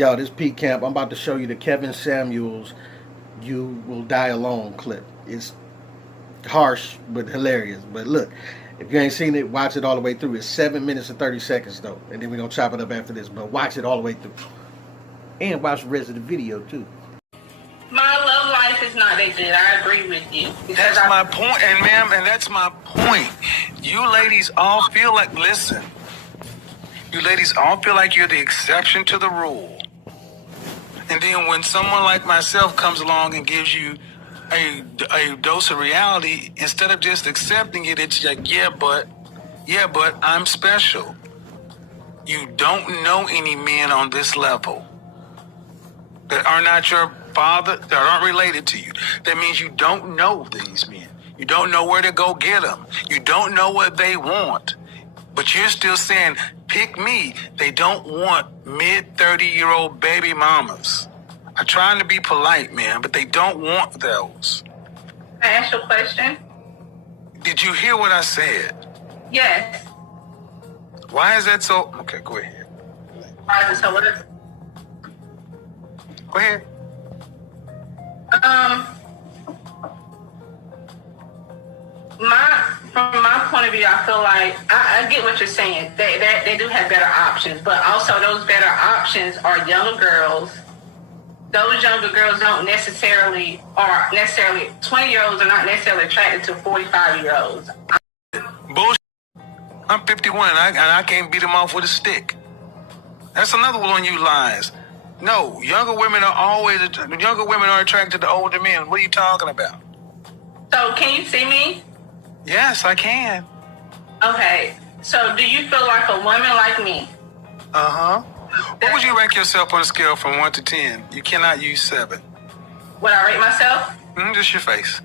Yo, this Pete Camp. I'm about to show you the Kevin Samuels "You Will Die Alone" clip. It's harsh but hilarious. But look, if you ain't seen it, watch it all the way through. It's 7 minutes and 30 seconds though, and then we're gonna chop it up after this. But watch it all the way through, and watch the rest of the video too. My love life is not that good. I agree with you. That's my point, and ma'am, and that's my point. You ladies all feel like, listen, you ladies all feel like you're the exception to the rule. And then when someone like myself comes along and gives you a dose of reality, instead of just accepting it, it's like, yeah, but I'm special. You don't know any men on this level that are not your father, that aren't related to you. That means you don't know these men. You don't know where to go get them. You don't know what they want. But you're still saying, pick me. They don't want mid-30-year-old baby mamas. I'm trying to be polite, man, but they don't want those. Can I ask you a question? Did you hear what I said? Yes. Why is that so? Okay, go ahead. Why is it so? What is it? Go ahead. From my point of view, I feel like I get what you're saying. They do have better options, but also those better options are younger girls. Those younger girls don't necessarily 20-year-olds are not necessarily attracted to 45-year-olds. Bullshit. I'm 51 and I can't beat them off with a stick. That's another one of you lies. No, younger women are attracted to older men. What are you talking about? So can you see me? Yes, I can. Okay. So do you feel like a woman like me? Uh-huh. What would you rank yourself on a scale from 1 to 10? You cannot use 7. Would I rate myself? Just your face.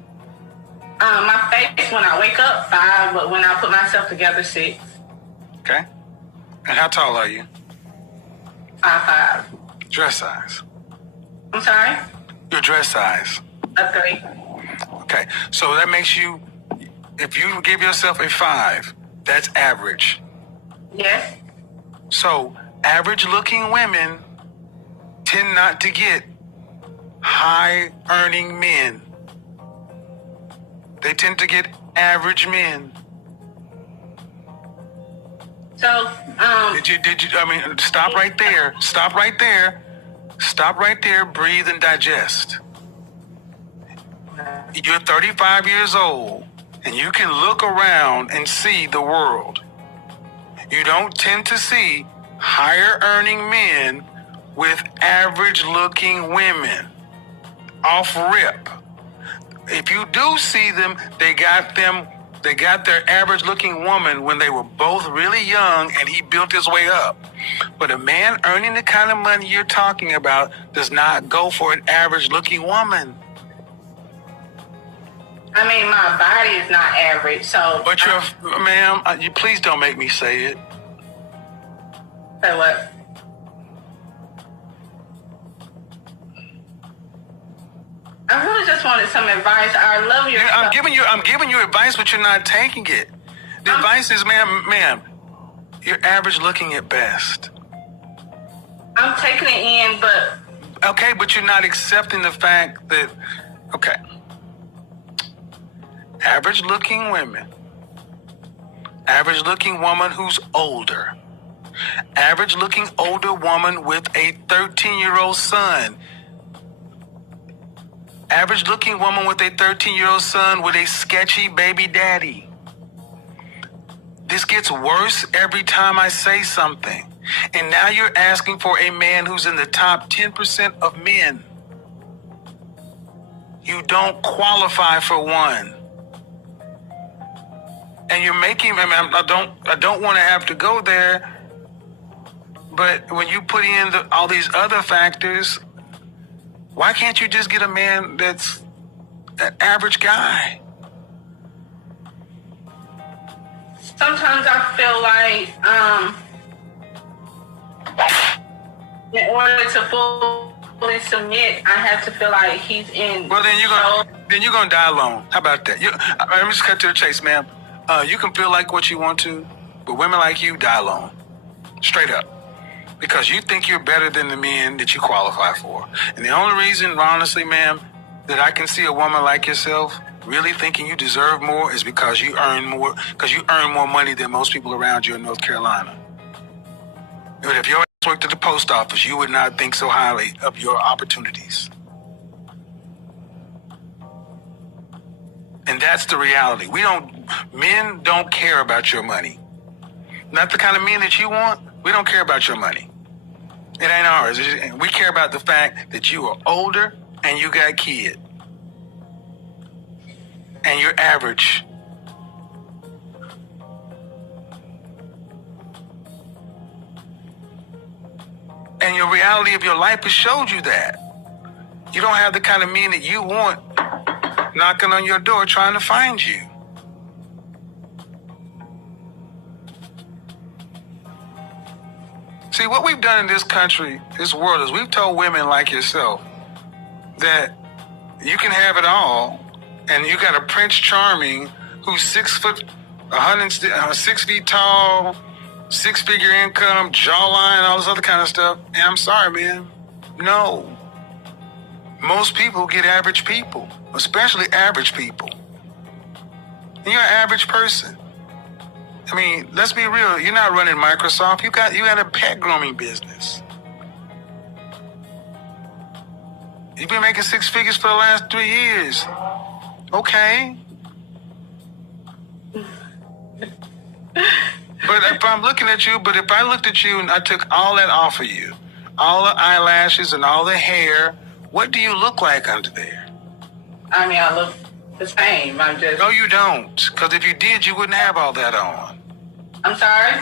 My face when I wake up, 5, but when I put myself together, 6. Okay. And how tall are you? 5'5". Dress size. I'm sorry? Your dress size. A 3. Okay. So that makes you, if you give yourself a 5, that's average. Yes. So average looking women tend not to get high earning men. They tend to get average men. So, stop right there. Stop right there. Stop right there. Breathe and digest. You're 35 years old and you can look around and see the world. You don't tend to see higher earning men with average looking women. Off rip. If you do see them, they got their average looking woman when they were both really young and he built his way up. But a man earning the kind of money you're talking about does not go for an average looking woman. I mean, my body is not average, so... But ma'am, you please don't make me say it. Say what? I really just wanted some advice. I love your... I'm giving you advice, but you're not taking it. The advice is, ma'am, you're average looking at best. I'm taking it in, but... Okay, but you're not accepting the fact that... Okay. Average looking women. Average looking woman who's older. Average looking older woman with a 13-year-old son. Average looking woman with a 13-year-old son with a sketchy baby daddy. This gets worse every time I say something. And now you're asking for a man who's in the top 10% of men. You don't qualify for one. And you're making, I don't want to have to go there, but when you put in all these other factors, why can't you just get a man that's an average guy? Sometimes I feel like, in order to fully submit, I have to feel like he's in. Well, then you're gonna die alone. How about that? Let me just cut to the chase, ma'am. You can feel like what you want to, but women like you die alone. Straight up. because you think you're better than the men that you qualify for. And the only reason, honestly, ma'am, that I can see a woman like yourself really thinking you deserve more is because you earn more money than most people around you in North Carolina. But if your ass worked at the post office, you would not think so highly of your opportunities. And that's the reality. Men don't care about your money. Not the kind of men that you want. We don't care about your money. It ain't ours. We care about the fact that you are older and you got kids. And you're average. And your reality of your life has showed you that. You don't have the kind of men that you want knocking on your door trying to find you. See, what we've done in this country, this world, is we've told women like yourself that you can have it all, and you got a Prince Charming who's 6 feet tall, 6-figure income, jawline, all this other kind of stuff. And I'm sorry, man. No. Most people get average people, especially average people. And you're an average person. I mean, let's be real. You're not running Microsoft. You got a pet grooming business. You've been making 6 figures for the last 3 years. Okay. But if I looked at you and I took all that off of you, all the eyelashes and all the hair, what do you look like under there? I mean, I look the same. No, you don't. Because if you did, you wouldn't have all that on. I'm sorry?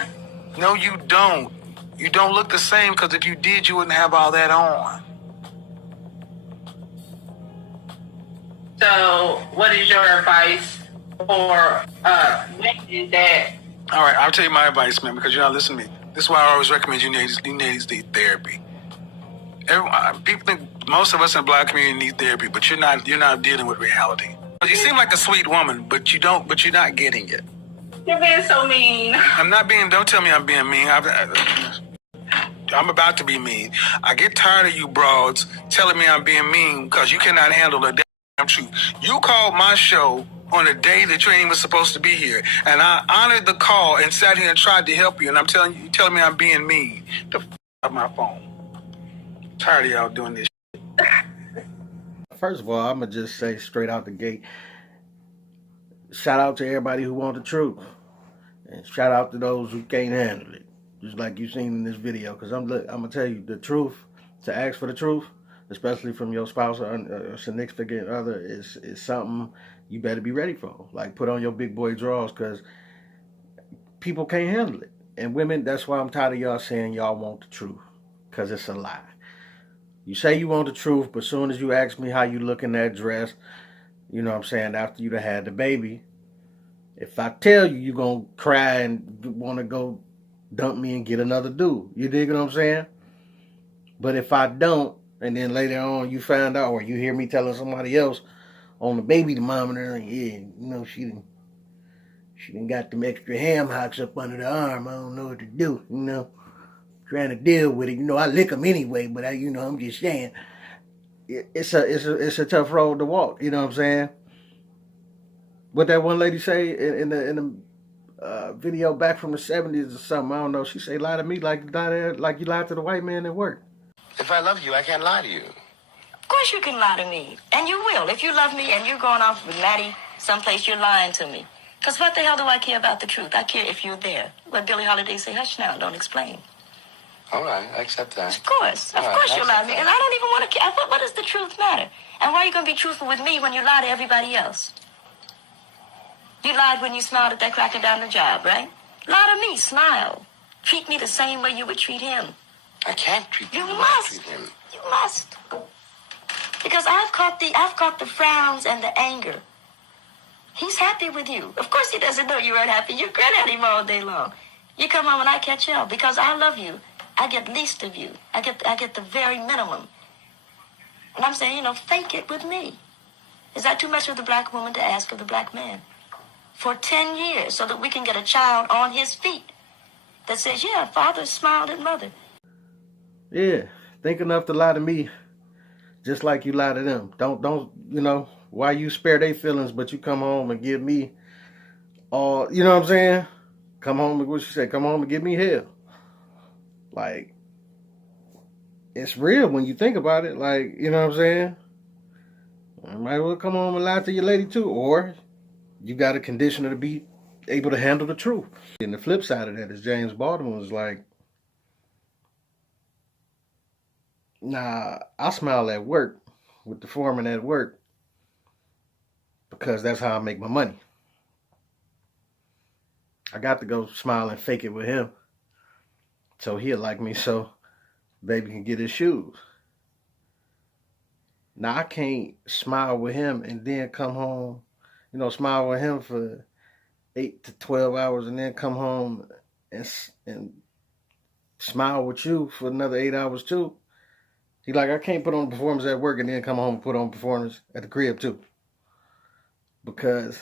No, you don't. You don't look the same because if you did, you wouldn't have all that on. So, what is your advice for women that... All right, I'll tell you my advice, man, because you're not listening to me. This is why I always recommend you need therapy. People think most of us in the black community need therapy, but you're not dealing with reality. You seem like a sweet woman, but you're not getting it. You're being so mean. I'm not being, don't tell me I'm being mean. I'm about to be mean. I get tired of you broads telling me I'm being mean because you cannot handle the damn truth. You called my show on a day that you ain't even supposed to be here. And I honored the call and sat here and tried to help you. And you're telling me I'm being mean. The f*** out my phone. I'm tired of y'all doing this shit. First of all, I'm going to just say straight out the gate, shout out to everybody who wants the truth. And shout out to those who can't handle it. Just like you seen in this video. Because I'm going to tell you the truth, to ask for the truth, especially from your spouse or significant other, is something you better be ready for. Like, put on your big boy drawers, because people can't handle it. And women, that's why I'm tired of y'all saying y'all want the truth, because it's a lie. You say you want the truth, but as soon as you ask me how you look in that dress, you know what I'm saying, after you done had the baby, if I tell you, you're going to cry and want to go dump me and get another dude. You dig what I'm saying? But if I don't, and then later on you find out, or you hear me telling somebody else on the baby thermometer, and yeah, you know, she done got them extra ham hocks up under the arm. I don't know what to do, you know. Trying to deal with it. You know, I lick them anyway, but I'm just saying, it's a tough road to walk. You know what I'm saying? What that one lady say in the video back from the 70s or something, I don't know. She say, lie to me like you lied to the white man at work. If I love you, I can't lie to you. Of course you can lie to me. And you will. If you love me and you're going off with Maddie someplace, you're lying to me. Because what the hell do I care about the truth? I care if you're there. What Billie Holiday say, hush now, don't explain. All right, I accept that. Of course you lie to me. And I don't even want to care. What does the truth matter? And why are you going to be truthful with me when you lie to everybody else? You lied when you smiled at that cracker down the job, right? Lie to me, smile. Treat me the same way you would treat him. I can't treat him. You must. You must. Because I've caught the frowns and the anger. He's happy with you. Of course he doesn't know you aren't happy. You grin at him all day long. You come home and I catch hell because I love you. I get least of you. I get the very minimum. And I'm saying, fake it with me. Is that too much of the black woman to ask of the black man? For 10 years, so that we can get a child on his feet that says, yeah, father smiled at mother. Yeah, think enough to lie to me, just like you lie to them. Don't you know why you spare their feelings, but you come home and give me all. You know what I'm saying? Come home and what you say? Come home and give me hell. Like it's real when you think about it. Like you know what I'm saying? I might as well come home and lie to your lady too, or you got a conditioner to be able to handle the truth. And the flip side of that is James Baldwin was like, nah, I smile at work with the foreman at work because that's how I make my money. I got to go smile and fake it with him so he'll like me so baby can get his shoes. Now I can't smile with him and then come home, you know, smile with him for 8 to 12 hours and then come home and smile with you for another 8 hours too. He like, I can't put on performance at work and then come home and put on performance at the crib too. Because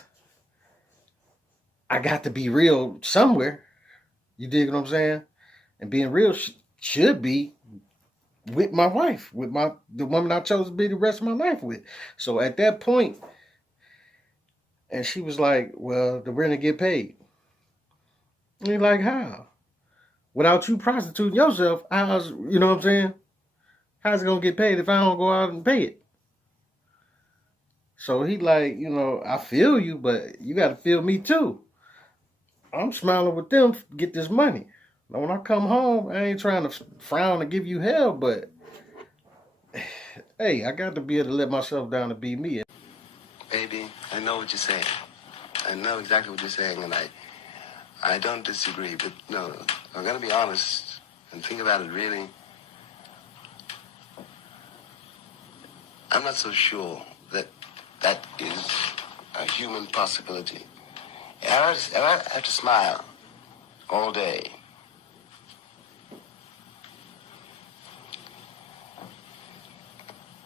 I got to be real somewhere. You dig what I'm saying? And being real should be with my wife, with the woman I chose to be the rest of my life with. So at that point, and she was like, well, the rent will get paid. And he's like, how? Without you prostituting yourself, how's, you know what I'm saying? How's it going to get paid if I don't go out and pay it? So he like, you know, I feel you, but you got to feel me too. I'm smiling with them to get this money. Now when I come home, I ain't trying to frown and give you hell, but hey, I got to be able to let myself down and be me. Baby, I know what you're saying. I know exactly what you're saying, and I don't disagree. But no, I'm gonna be honest and think about it really. I'm not so sure that is a human possibility. If I have to smile all day,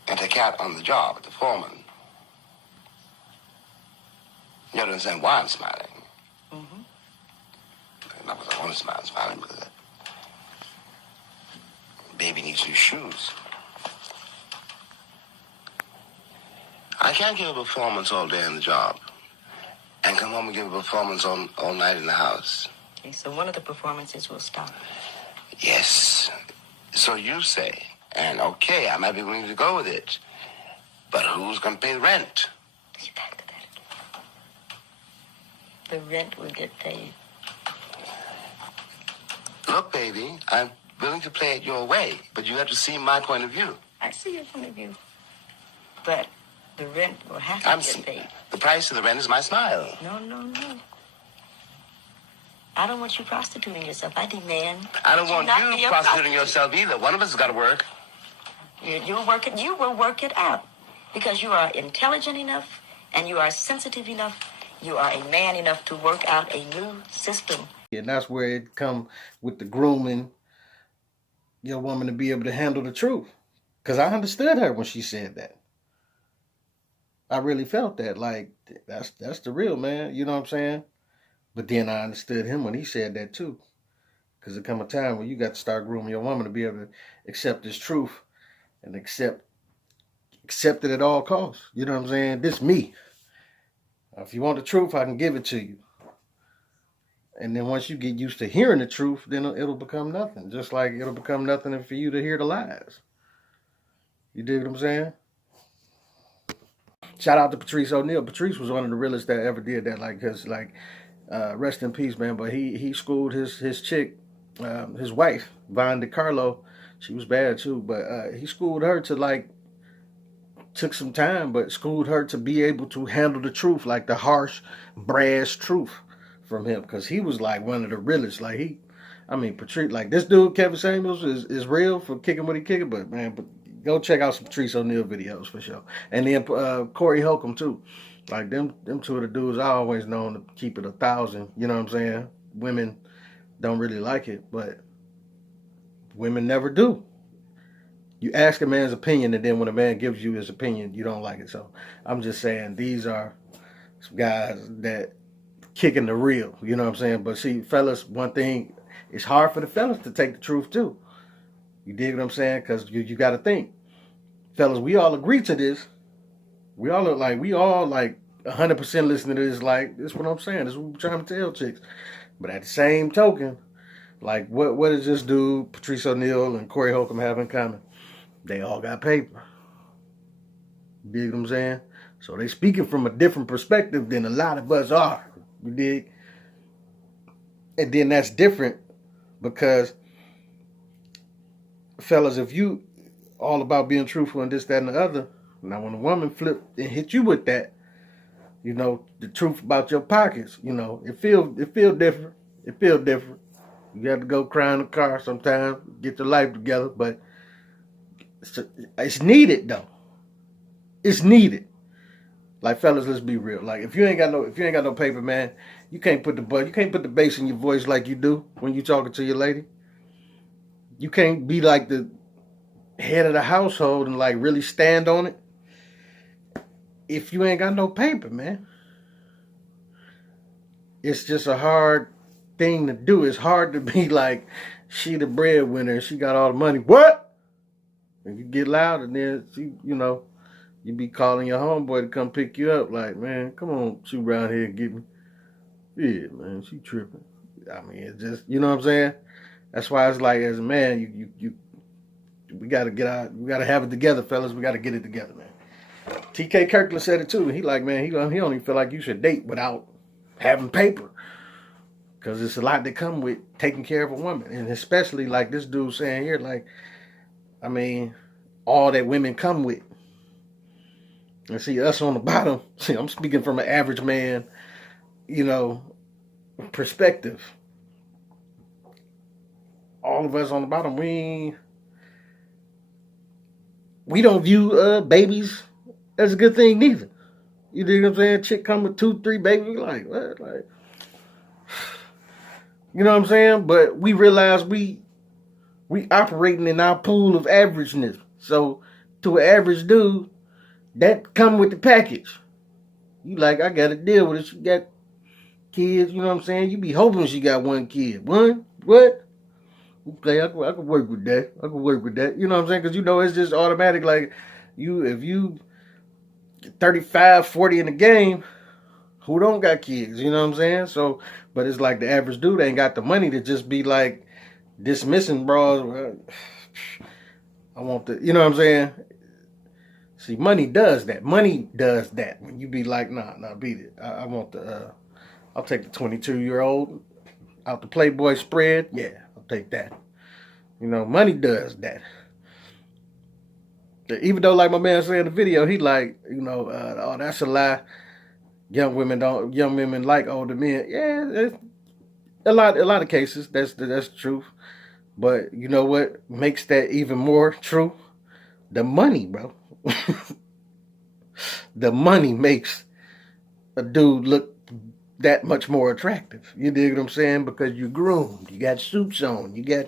and take out on the job at the foreman, you don't understand why I'm smiling. Mm-hmm. Not because I want to smile, I'm smiling because baby needs new shoes. I can't give a performance all day on the job and come home and give a performance all night in the house. Okay, so one of the performances will stop. Yes. So you say, and okay, I might be willing to go with it, but who's going to pay the rent? Get back to that. The rent will get paid. Look, baby, I'm willing to play it your way, but you have to see my point of view. I see your point of view. But the rent will have to get paid. The price of the rent is my smile. No. I don't want you prostituting yourself. I demand. I don't want you prostituting yourself either. One of us has got to work. You'll work it. You will work it out because you are intelligent enough and you are sensitive enough. You are a man enough to work out a new system. And that's where it come with the grooming your woman to be able to handle the truth. Because I understood her when she said that. I really felt that. Like, that's the real, man. You know what I'm saying? But then I understood him when he said that too. Because there come a time when you got to start grooming your woman to be able to accept this truth and accept it at all costs. You know what I'm saying? This me. If you want the truth, I can give it to you. And then once you get used to hearing the truth, then it'll become nothing. Just like it'll become nothing for you to hear the lies. You dig what I'm saying? Shout out to Patrice O'Neal. Patrice was one of the realest that ever did that. Like, cause like, rest in peace, man. But he schooled his chick, his wife, Von DiCarlo. She was bad too, but he schooled her to like, took some time, but schooled her to be able to handle the truth, like the harsh, brash truth from him, because he was like one of the realest. Like Patrice, like this dude, Kevin Samuels, is real for kicking what he kicking, but man, go check out some Patrice O'Neal videos for sure. And then Corey Holcomb too. Like them two of the dudes I always known to keep it 1,000. You know what I'm saying? Women don't really like it, but women never do. You ask a man's opinion, and then when a man gives you his opinion, you don't like it. So I'm just saying these are some guys that kicking the real. You know what I'm saying? But see, fellas, one thing, it's hard for the fellas to take the truth too. You dig what I'm saying? Because you got to think, fellas, we all agree to this. We all 100% listening to this. Like, this is what I'm saying. This is what we're trying to tell chicks. But at the same token, like, what does this dude, Patrice O'Neal and Corey Holcomb have in common? They all got paper. You dig what I'm saying? So they speaking from a different perspective than a lot of us are. You dig? And then that's different because, fellas, if you all about being truthful and this, that, and the other, now when a woman flip and hit you with that, you know, the truth about your pockets, you know, it feel different. It feel different. You have to go cry in the car sometimes, get your life together, but it's needed though. It's needed. Like, fellas, let's be real. Like, if you ain't got no paper, man, you can't put the bass in your voice like you do when you talking to your lady. You can't be like the head of the household and like really stand on it if you ain't got no paper, man. It's just a hard thing to do. It's hard to be like, she the breadwinner, she got all the money. What? And you get loud, and then she, you know, you be calling your homeboy to come pick you up. Like, man, come on, shoot around here and get me. Yeah, man, she tripping. I mean, it's just, you know what I'm saying? That's why it's like, as a man, we gotta we gotta have it together, fellas. We gotta get it together, man. T.K. Kirkland said it too. He like, man, he don't even feel like you should date without having paper. Because it's a lot that come with taking care of a woman. And especially like this dude saying here, like, I mean, all that women come with. And see, us on the bottom, see, I'm speaking from an average man, you know, perspective. All of us on the bottom, we don't view babies as a good thing neither. You dig what I'm saying? Chick come with 2, 3 babies, like, what? Like, you know what I'm saying? But we realize we operating in our pool of averageness. So to an average dude, that come with the package. You like, I got to deal with it. She got kids, you know what I'm saying? You be hoping she got 1 kid. 1? What? Okay, I could work with that. I could work with that. You know what I'm saying? Because, you know, it's just automatic. Like, if you 35, 40 in the game, who don't got kids? You know what I'm saying? So, but it's like the average dude ain't got the money to just be like dismissing bras. I want the, you know what I'm saying? See, money does that. Money does that. When you be like, nah, beat it. I want the, I'll take the 22-year-old out the Playboy spread. Yeah, I'll take that. You know, money does that. Even though, like my man said in the video, he like, you know, oh, that's a lie. Young women like older men. Yeah, a lot of cases, that's the truth. But you know what makes that even more true? The money, bro. The money makes a dude look that much more attractive. You dig what I'm saying? Because you're groomed. You got suits on. You got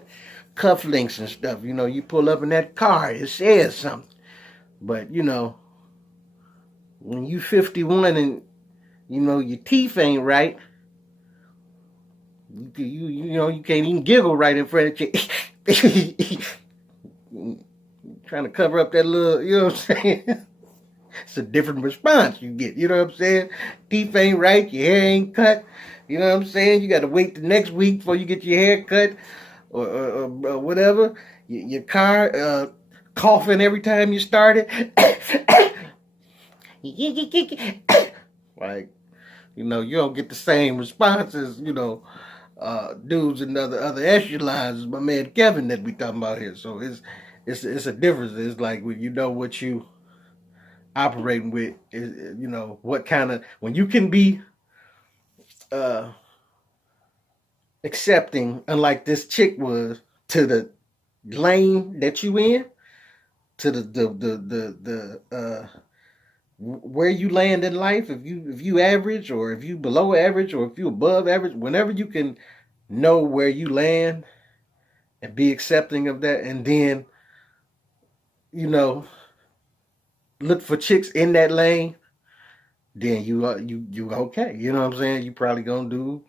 cufflinks and stuff. You know, you pull up in that car, it says something. But, you know, when you 51 and, you know, your teeth ain't right, you know, you can't even giggle right in front of you. Trying to cover up that little, you know what I'm saying? It's a different response you get, you know what I'm saying? Teeth ain't right, your hair ain't cut, you know what I'm saying? You got to wait the next week before you get your hair cut or whatever. Your car coughing every time you start it. Like, you know, you don't get the same responses, you know, dudes in other echelons as my man Kevin that we talking about here. So it's a difference. It's like when you know what you operating with, you know, what kind of, when you can be accepting, unlike this chick was, to the lane that you in, to the where you land in life, if you average, or if you below average, or if you above average, whenever you can know where you land and be accepting of that, and then, you know, look for chicks in that lane, then you okay. You know what I'm saying? You probably gonna do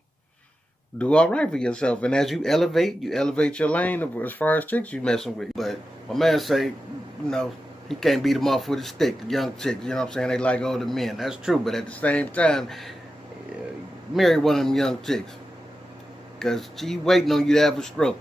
do all right for yourself. And as you elevate your lane as far as chicks you messing with. But my man say, he can't beat them off with a stick. The young chicks, you know what I'm saying? They like older men. That's true. But at the same time, marry one of them young chicks. Because she waiting on you to have a stroke.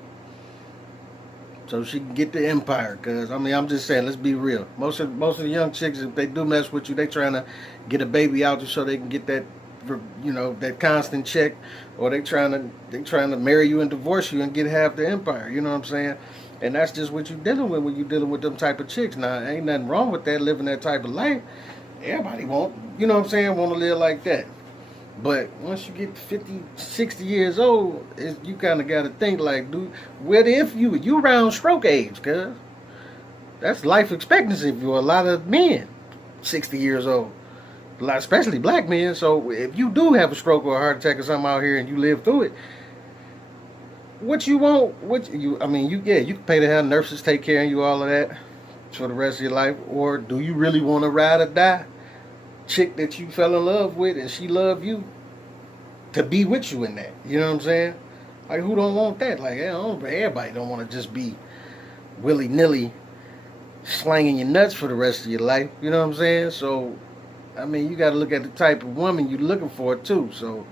So she can get the empire. Because, I'm just saying, let's be real. Most of the young chicks, if they do mess with you, they trying to get a baby out so they can get that, that constant check. Or they trying to marry you and divorce you and get half the empire. You know what I'm saying? And that's just what you're dealing with when you're dealing with them type of chicks. Now, ain't nothing wrong with that, living that type of life. Everybody want to live like that. But once you get 50, 60 years old, you kind of got to think like, dude, what if you around stroke age, cuz? That's life expectancy for a lot of men, 60 years old. Especially black men. So if you do have a stroke or a heart attack or something out here and you live through it, what you want, you can pay to have nurses take care of you, all of that for the rest of your life. Or do you really want to ride or die? Chick that you fell in love with and she loved you to be with you in that. You know what I'm saying? Like, who don't want that? Like, everybody don't want to just be willy-nilly slanging your nuts for the rest of your life. You know what I'm saying? So, you got to look at the type of woman you're looking for, too. So,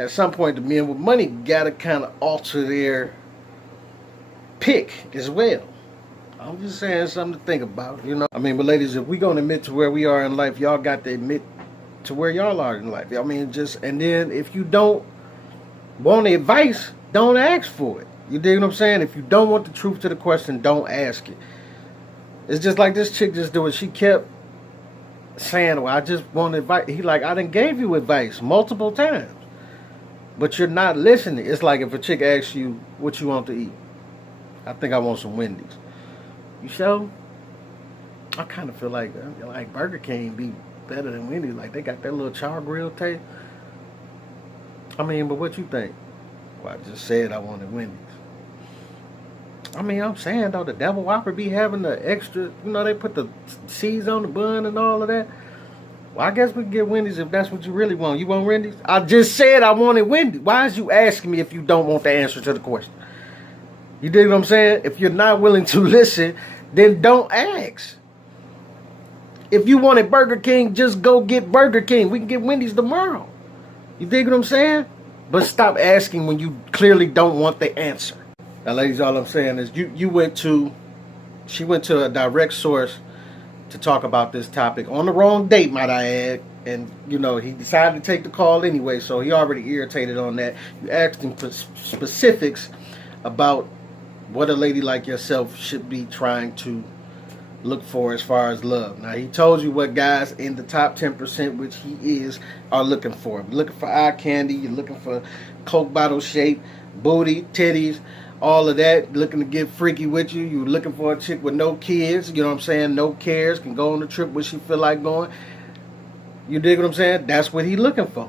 at some point, the men with money got to kind of alter their pick as well. I'm just saying, something to think about, But ladies, if we gonna admit to where we are in life, y'all got to admit to where y'all are in life. And then if you don't want advice, don't ask for it. You dig what I'm saying? If you don't want the truth to the question, don't ask it. It's just like this chick just doing. She kept saying, well, I just want advice. He like, I done gave you advice multiple times, but you're not listening. It's like if a chick asks you what you want to eat. I think I want some Wendy's. You sure? I kind of feel like Burger King be better than Wendy's. Like, they got that little char grill taste. But what you think? Well, I just said I wanted Wendy's. I'm saying, though, the Devil Whopper be having the extra, they put the cheese on the bun and all of that. Well, I guess we can get Wendy's if that's what you really want. You want Wendy's? I just said I wanted Wendy's. Why is you asking me if you don't want the answer to the question? You dig what I'm saying? If you're not willing to listen, then don't ask. If you wanted Burger King, just go get Burger King. We can get Wendy's tomorrow. You dig what I'm saying? But stop asking when you clearly don't want the answer. Now, ladies, all I'm saying is she went to a direct source to talk about this topic on the wrong date, might I add. And, he decided to take the call anyway, so he already irritated on that. You asked him for specifics about what a lady like yourself should be trying to look for as far as love. Now, he told you what guys in the top 10%, which he is, are looking for. You're looking for eye candy. You're looking for Coke bottle shape, booty, titties, all of that. Looking to get freaky with you. You're looking for a chick with no kids. You know what I'm saying? No cares. Can go on the trip when she feel like going. You dig what I'm saying? That's what he's looking for.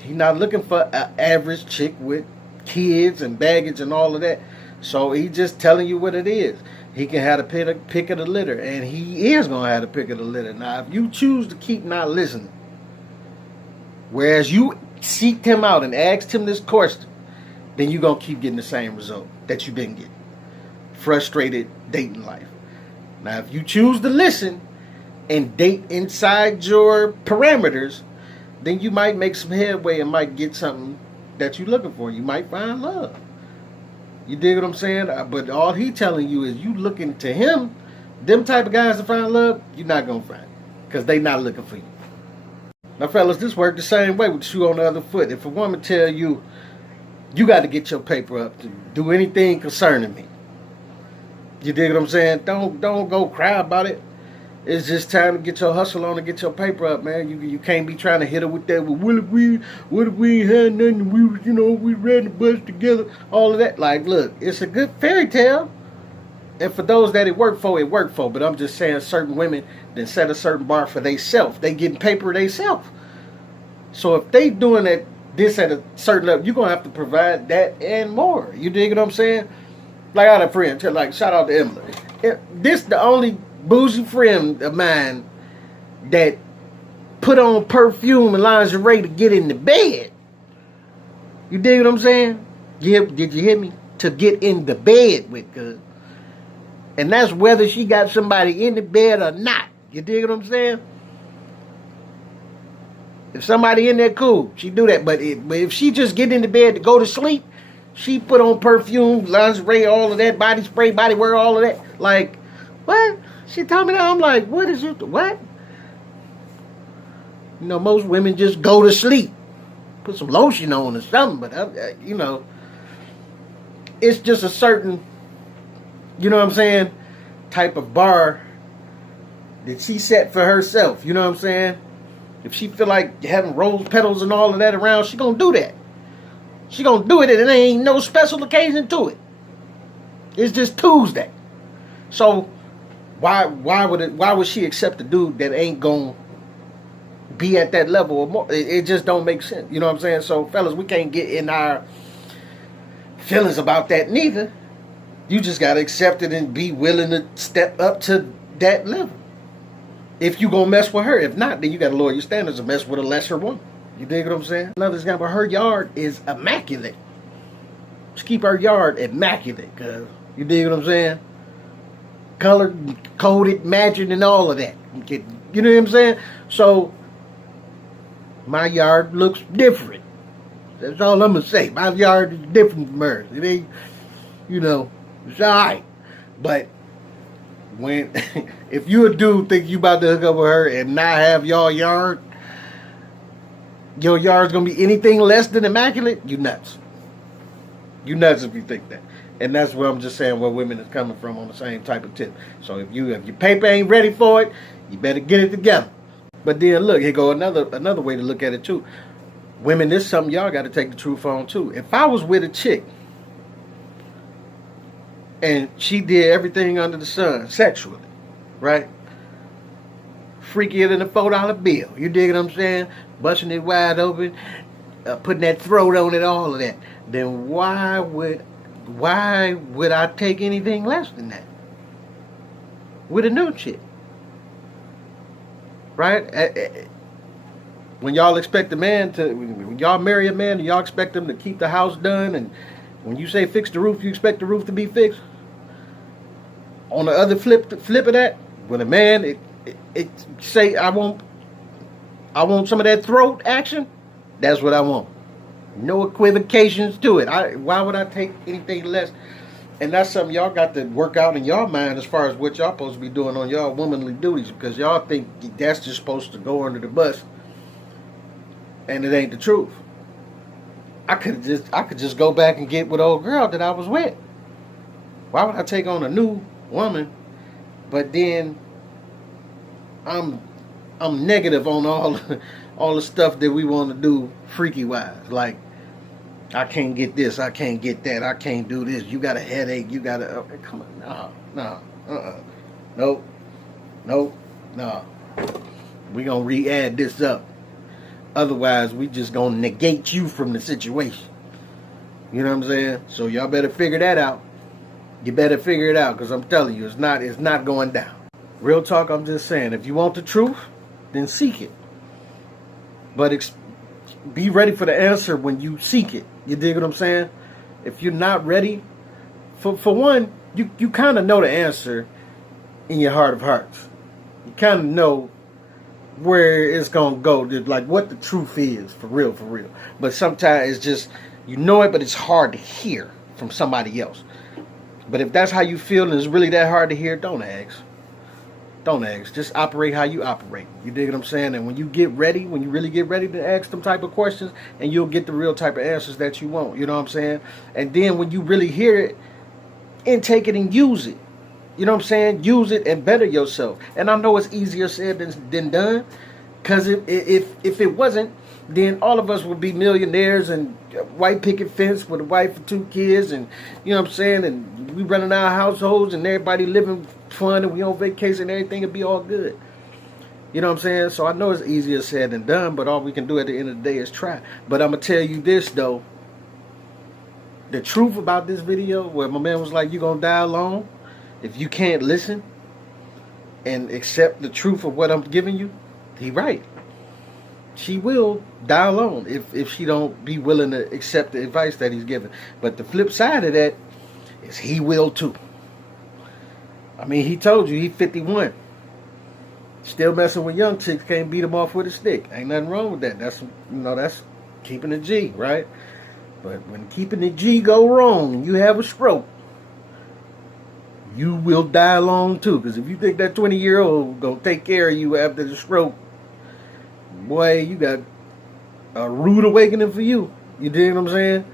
He's not looking for an average chick with kids and baggage and all of that. So he's just telling you what it is. He can have a pick of the litter, and he is going to have a pick of the litter. Now, if you choose to keep not listening, whereas you seeked him out and asked him this question, then you're going to keep getting the same result that you've been getting. Frustrated dating life. Now, if you choose to listen and date inside your parameters, then you might make some headway and might get something that you're looking for. You might find love. You dig what I'm saying? But all he telling you is you looking to him, them type of guys to find love, you're not going to find it. Because they not looking for you. Now, fellas, this works the same way with the shoe on the other foot. If a woman tell you, you got to get your paper up to do anything concerning me. You dig what I'm saying? Don't go cry about it. It's just time to get your hustle on and get your paper up, man. You can't be trying to hit her with that. Well, what if we ain't had nothing? We ran the bus together. All of that. Like, look, it's a good fairy tale. And for those that it worked for, it worked for. But I'm just saying certain women then set a certain bar for theyself. They getting paper theyself. So if they doing this at a certain level, you're going to have to provide that and more. You dig what I'm saying? Like I had a friend, shout out to Emily. This the only bougie friend of mine that put on perfume and lingerie to get in the bed. You dig what I'm saying? Did you hear me? To get in the bed with, cuz. And that's whether she got somebody in the bed or not. You dig what I'm saying? If somebody in there, cool, she do that. But if she just get in the bed to go to sleep, she put on perfume, lingerie, all of that, body spray, body wear, all of that. Like, what? She told me that. I'm like, what is it? What? You know, most women just go to sleep. Put some lotion on or something. But, you know, it's just a certain, you know what I'm saying, type of bar that she set for herself. You know what I'm saying? If she feel like having rose petals and all of that around, she gonna do that. She gonna do it, and there ain't no special occasion to it. It's just Tuesday. So why would she accept a dude that ain't gonna be at that level or more? It just don't make sense. You know what I'm saying? So fellas, we can't get in our feelings about that neither. You just gotta accept it and be willing to step up to that level. If you gonna mess with her, if not, then you gotta lower your standards and mess with a lesser one. You dig what I'm saying? Another example, her yard is immaculate. Just keep her yard immaculate, cuz. You dig what I'm saying? Colored, coded, matching, and all of that. You know what I'm saying? So, my yard looks different. That's all I'm gonna say. My yard is different from hers. It ain't, you know, it's alright. But when if you a dude think you about to hook up with her and not have your yard's gonna be anything less than immaculate, you nuts. You nuts if you think that. And that's where I'm just saying where women is coming from on the same type of tip. So if your paper ain't ready for it, you better get it together. But then look, here go another way to look at it too. Women, this is something y'all got to take the truth on too. If I was with a chick and she did everything under the sun sexually, right? Freakier than a $4 bill. You dig what I'm saying? Busting it wide open, putting that throat on it, all of that. Then why would I take anything less than that with a new chick? Right? When y'all expect a man to, when y'all marry a man and y'all expect them to keep the house done, and when you say fix the roof, you expect the roof to be fixed. On the other flip of that, when a man it say I want some of that throat action, that's what I want. No equivocations to it. Why would I take anything less? And that's something y'all got to work out in y'all mind as far as what y'all supposed to be doing on y'all womanly duties, because y'all think that's just supposed to go under the bus, and it ain't the truth. I could just go back and get with old girl that I was with. Why would I take on a new woman, but then I'm negative on all the stuff that we want to do freaky wise, like I can't get this, I can't get that, I can't do this, you got a headache, you got a... come on, nope, we gonna re-add this up. Otherwise, we just gonna negate you from the situation. You know what I'm saying? So y'all better figure that out. You better figure it out, because I'm telling you, it's not going down. Real talk, I'm just saying, if you want the truth, then seek it. But be ready for the answer when you seek it. You dig what I'm saying? If you're not ready, for one, you kind of know the answer in your heart of hearts. You kind of know where it's going to go, like what the truth is, for real. But sometimes it's just, you know it, but it's hard to hear from somebody else. But if that's how you feel and it's really that hard to hear, don't ask. Don't ask. Just operate how you operate. You dig what I'm saying? And when you really get ready to ask them type of questions, and you'll get the real type of answers that you want. You know what I'm saying? And then when you really hear it, intake it and use it. You know what I'm saying? Use it and better yourself. And I know it's easier said than done. Because if it wasn't, then all of us would be millionaires and white picket fence with a wife and 2 kids, and you know what I'm saying, and we running our households and everybody living fun and we on vacation and everything would be all good. You know what I'm saying? So I know it's easier said than done, but all we can do at the end of the day is try. But I'm going to tell you this though. The truth about this video, where my man was like, you going to die alone if you can't listen and accept the truth of what I'm giving you, he right. she will die alone if she don't be willing to accept the advice that he's giving. But the flip side of that is he will too. I mean, he told you he's 51. Still messing with young chicks, can't beat him off with a stick. Ain't nothing wrong with that. That's keeping the G, right? But when keeping the G go wrong and you have a stroke, you will die alone too. Because if you think that 20-year-old gonna take care of you after the stroke, boy, you got a rude awakening for you. You dig what I'm saying?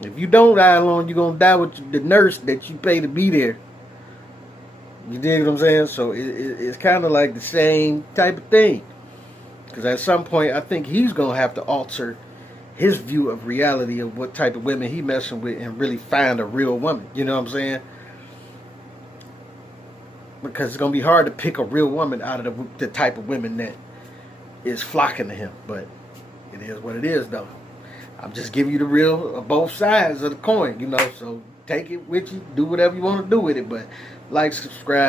If you don't die alone, you're gonna die with the nurse that you pay to be there. You dig what I'm saying? So it's kind of like the same type of thing. Because at some point, I think he's going to have to alter his view of reality of what type of women he messing with and really find a real woman. You know what I'm saying? Because it's going to be hard to pick a real woman out of the type of women that is flocking to him. But it is what it is, though. I'm just giving you the real both sides of the coin, you know. So take it with you. Do whatever you want to do with it. But like, subscribe.